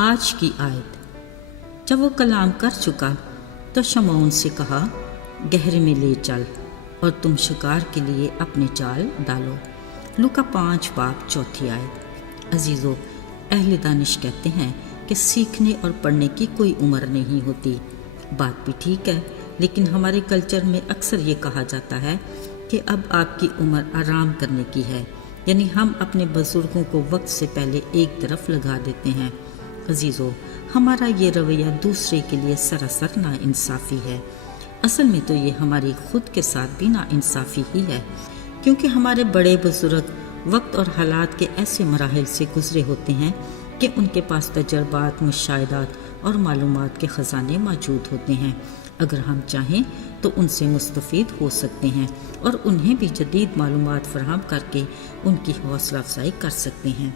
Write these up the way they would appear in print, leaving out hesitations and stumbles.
آج کی آیت۔ جب وہ کلام کر چکا تو شمعون سے کہا، گہرے میں لے چل اور تم شکار کے لیے اپنے جال ڈالو۔ لوکا 5 باب 4 آیت۔ عزیزو، اہل دانش کہتے ہیں کہ سیکھنے اور پڑھنے کی کوئی عمر نہیں ہوتی۔ بات بھی ٹھیک ہے، لیکن ہمارے کلچر میں اکثر یہ کہا جاتا ہے کہ اب آپ کی عمر آرام کرنے کی ہے، یعنی ہم اپنے بزرگوں کو وقت سے پہلے ایک طرف لگا دیتے ہیں۔ عزیزو، ہمارا یہ رویہ دوسرے کے لیے سراسر ناانصافی ہے۔ اصل میں تو یہ ہماری خود کے ساتھ بھی ناانصافی ہی ہے، کیونکہ ہمارے بڑے بزرگ وقت اور حالات کے ایسے مراحل سے گزرے ہوتے ہیں کہ ان کے پاس تجربات، مشاہدات اور معلومات کے خزانے موجود ہوتے ہیں۔ اگر ہم چاہیں تو ان سے مستفید ہو سکتے ہیں اور انہیں بھی جدید معلومات فراہم کر کے ان کی حوصلہ افزائی کر سکتے ہیں۔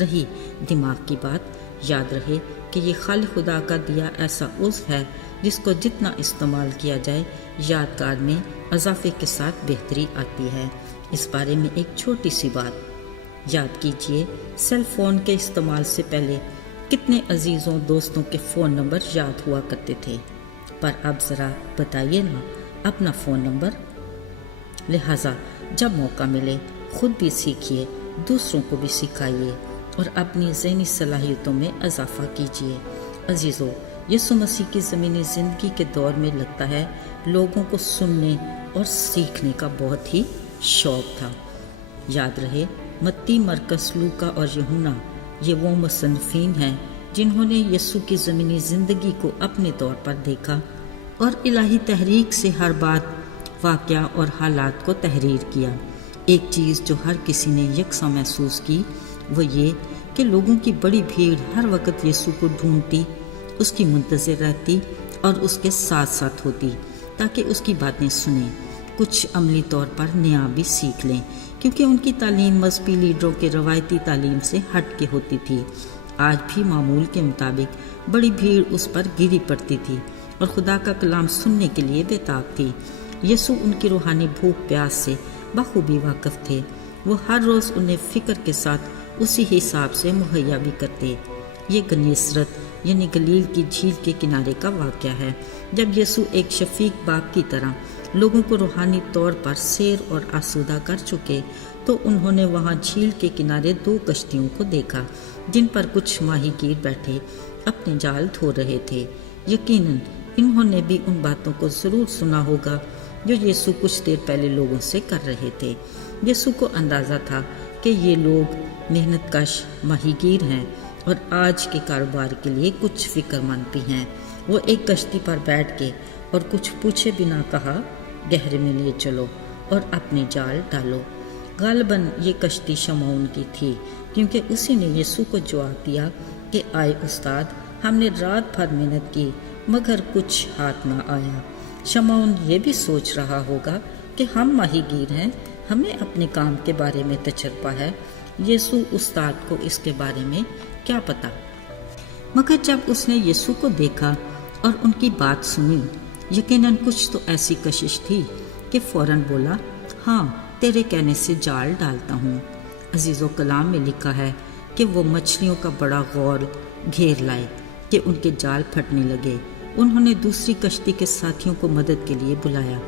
رہی دماغ کی بات، یاد رہے کہ یہ خالق خدا کا دیا ایسا عضو ہے جس کو جتنا استعمال کیا جائے یادگار میں اضافے کے ساتھ بہتری آتی ہے۔ اس بارے میں ایک چھوٹی سی بات یاد کیجئے، سیل فون کے استعمال سے پہلے کتنے عزیزوں دوستوں کے فون نمبر یاد ہوا کرتے تھے، پر اب ذرا بتائیے نا اپنا فون نمبر۔ لہٰذا جب موقع ملے خود بھی سیکھیے، دوسروں کو بھی سکھائیے اور اپنی ذہنی صلاحیتوں میں اضافہ کیجیے۔ عزیزو، یسوع مسیح کی زمینی زندگی کے دور میں لگتا ہے لوگوں کو سننے اور سیکھنے کا بہت ہی شوق تھا۔ یاد رہے، متی، مرکز، لوکا اور یوحنا یہ وہ مصنفین ہیں جنہوں نے یسوع کی زمینی زندگی کو اپنے طور پر دیکھا اور الہی تحریک سے ہر بات، واقعہ اور حالات کو تحریر کیا۔ ایک چیز جو ہر کسی نے یکساں محسوس کی وہ یہ کہ لوگوں کی بڑی بھیڑ ہر وقت یسوع کو ڈھونڈتی، اس کی منتظر رہتی اور اس کے ساتھ ساتھ ہوتی تاکہ اس کی باتیں سنیں، کچھ عملی طور پر نیا بھی سیکھ لیں، کیونکہ ان کی تعلیم مذہبی لیڈروں کے روایتی تعلیم سے ہٹ کے ہوتی تھی۔ آج بھی معمول کے مطابق بڑی بھیڑ اس پر گری پڑتی تھی اور خدا کا کلام سننے کے لیے بےتاب تھی۔ یسوع ان کی روحانی بھوک پیاس سے بخوبی واقف تھے۔ وہ ہر روز انہیں فکر کے ساتھ اسی حساب سے مہیا بھی کرتے۔ یہ گنیسرت یعنی گلیل کی جھیل کے کنارے کا واقعہ ہے، جب یسوع ایک شفیق باپ کی طرح لوگوں کو روحانی طور پر سیر اور آسودہ کر چکے تو انہوں نے وہاں جھیل کے کنارے 2 کشتیوں کو دیکھا جن پر کچھ ماہی گیر بیٹھے اپنے جال دھو رہے تھے۔ یقیناً انہوں نے بھی ان باتوں کو ضرور سنا ہوگا جو یسوع کچھ دیر پہلے لوگوں سے کر رہے تھے۔ یسوع کو اندازہ تھا کہ یہ لوگ محنت کش ماہی گیر ہیں اور آج کے کاروبار کے لیے کچھ فکر مند بھی ہیں۔ وہ ایک کشتی پر بیٹھ کے اور کچھ پوچھے بنا کہا، گہرے میں لے چلو اور اپنے جال ڈالو۔ غالباً یہ کشتی شمعون کی تھی، کیونکہ اسی نے یسوع کو جواب دیا کہ آئے استاد، ہم نے رات بھر محنت کی مگر کچھ ہاتھ نہ آیا۔ شمعون یہ بھی سوچ رہا ہوگا کہ ہم ماہی گیر ہیں، ہمیں اپنے کام کے بارے میں تجربہ ہے، یسوع استاد کو اس کے بارے میں کیا پتا۔ مگر جب اس نے یسوع کو دیکھا اور ان کی بات سنی، یقیناً کچھ تو ایسی کشش تھی کہ فوراً بولا، ہاں تیرے کہنے سے جال ڈالتا ہوں۔ عزیزو، کلام میں لکھا ہے کہ وہ مچھلیوں کا بڑا غور گھیر لائے کہ ان کے جال پھٹنے لگے۔ انہوں نے دوسری کشتی کے ساتھیوں کو مدد کے لیے بلایا۔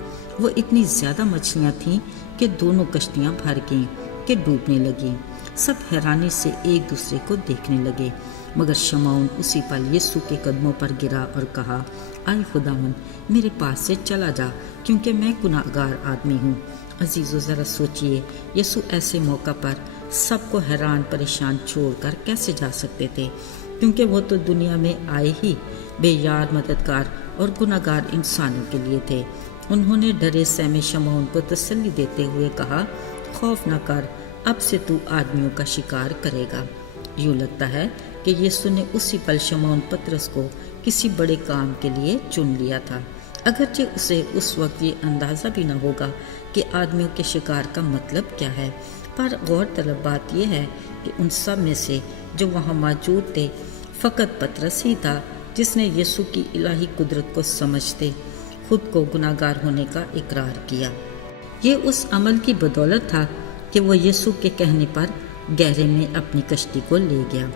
وہ اتنی زیادہ مچھلیاں تھیں کہ دونوں کشتیاں بھر گئیں کہ ڈوبنے لگیں۔ سب حیرانی سے ایک دوسرے کو دیکھنے لگے، مگر شمعون اسی پل یسوع کے قدموں پر گرا اور کہا، آئے خداوند، میرے پاس سے چلا جا، کیونکہ میں گناہگار آدمی ہوں۔ عزیزو، ذرا سوچئے، یسوع ایسے موقع پر سب کو حیران پریشان چھوڑ کر کیسے جا سکتے تھے، کیونکہ وہ تو دنیا میں آئے ہی بے یار مددگار اور گناہگار انسانوں کے لیے تھے۔ انہوں نے ڈرے سہمے شمعون کو تسلی دیتے ہوئے کہا، خوف نہ کر، اب سے تو آدمیوں کا شکار کرے گا۔ یوں لگتا ہے کہ یسوع نے اسی پل شمعون پطرس کو کسی بڑے کام کے لیے چن لیا تھا، اگرچہ اسے اس وقت یہ اندازہ بھی نہ ہوگا کہ آدمیوں کے شکار کا مطلب کیا ہے۔ پر غور طلب بات یہ ہے کہ ان سب میں سے جو وہاں موجود تھے، فقط پطرس ہی تھا جس نے یسوع کی الہی قدرت کو سمجھتے خود کو گناہگار ہونے کا اقرار کیا۔ یہ اس عمل کی بدولت تھا کہ وہ یسوع کے کہنے پر گہرے میں اپنی کشتی کو لے گیا۔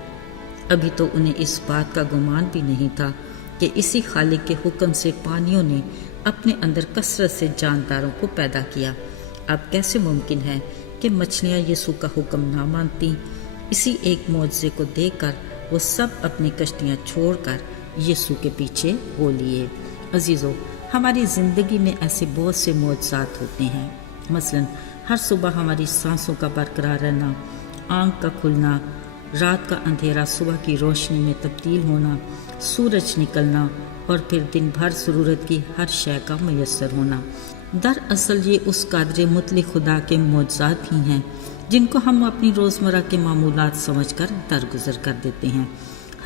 ابھی تو انہیں اس بات کا گمان بھی نہیں تھا کہ اسی خالق کے حکم سے پانیوں نے اپنے اندر کثرت سے جانداروں کو پیدا کیا۔ اب کیسے ممکن ہے کہ مچھلیاں یسوع کا حکم نہ مانتی؟ اسی ایک معجزے کو دیکھ کر وہ سب اپنی کشتیاں چھوڑ کر یسوع کے پیچھے ہو لیے۔ عزیزو، ہماری زندگی میں ایسے بہت سے معجزات ہوتے ہیں، مثلاً ہر صبح ہماری سانسوں کا برقرار رہنا، آنکھ کا کھلنا، رات کا اندھیرا صبح کی روشنی میں تبدیل ہونا، سورج نکلنا اور پھر دن بھر ضرورت کی ہر شے کا میسر ہونا۔ دراصل یہ اس قادر مطلق خدا کے معجزات ہی ہیں جن کو ہم اپنی روزمرہ کے معمولات سمجھ کر درگزر کر دیتے ہیں۔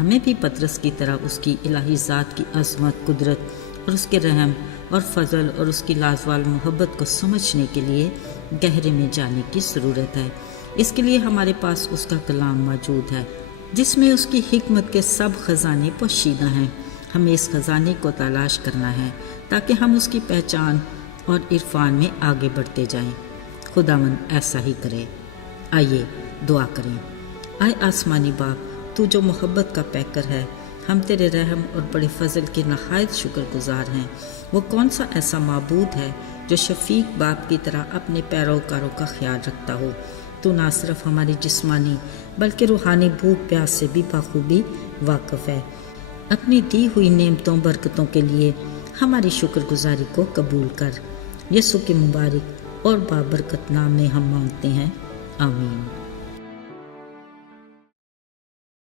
ہمیں بھی پطرس کی طرح اس کی الہی ذات کی عظمت، قدرت اور اس کے رحم اور فضل اور اس کی لازوال محبت کو سمجھنے کے لیے گہرے میں جانے کی ضرورت ہے۔ اس کے لیے ہمارے پاس اس کا کلام موجود ہے جس میں اس کی حکمت کے سب خزانے پوشیدہ ہیں۔ ہمیں اس خزانے کو تلاش کرنا ہے تاکہ ہم اس کی پہچان اور عرفان میں آگے بڑھتے جائیں۔ خداوند ایسا ہی کرے۔ آئیے دعا کریں۔ اے آسمانی باپ، تو جو محبت کا پیکر ہے، ہم تیرے رحم اور بڑے فضل کے نہایت شکر گزار ہیں۔ وہ کون سا ایسا معبود ہے جو شفیق باپ کی طرح اپنے پیروکاروں کا خیال رکھتا ہو؟ تو نہ صرف ہماری جسمانی بلکہ روحانی بھوک پیاس سے بھی بخوبی واقف ہے۔ اپنی دی ہوئی نعمتوں برکتوں کے لیے ہماری شکر گزاری کو قبول کر۔ یسوع کے مبارک اور بابرکت نام میں ہم مانگتے ہیں، آمین۔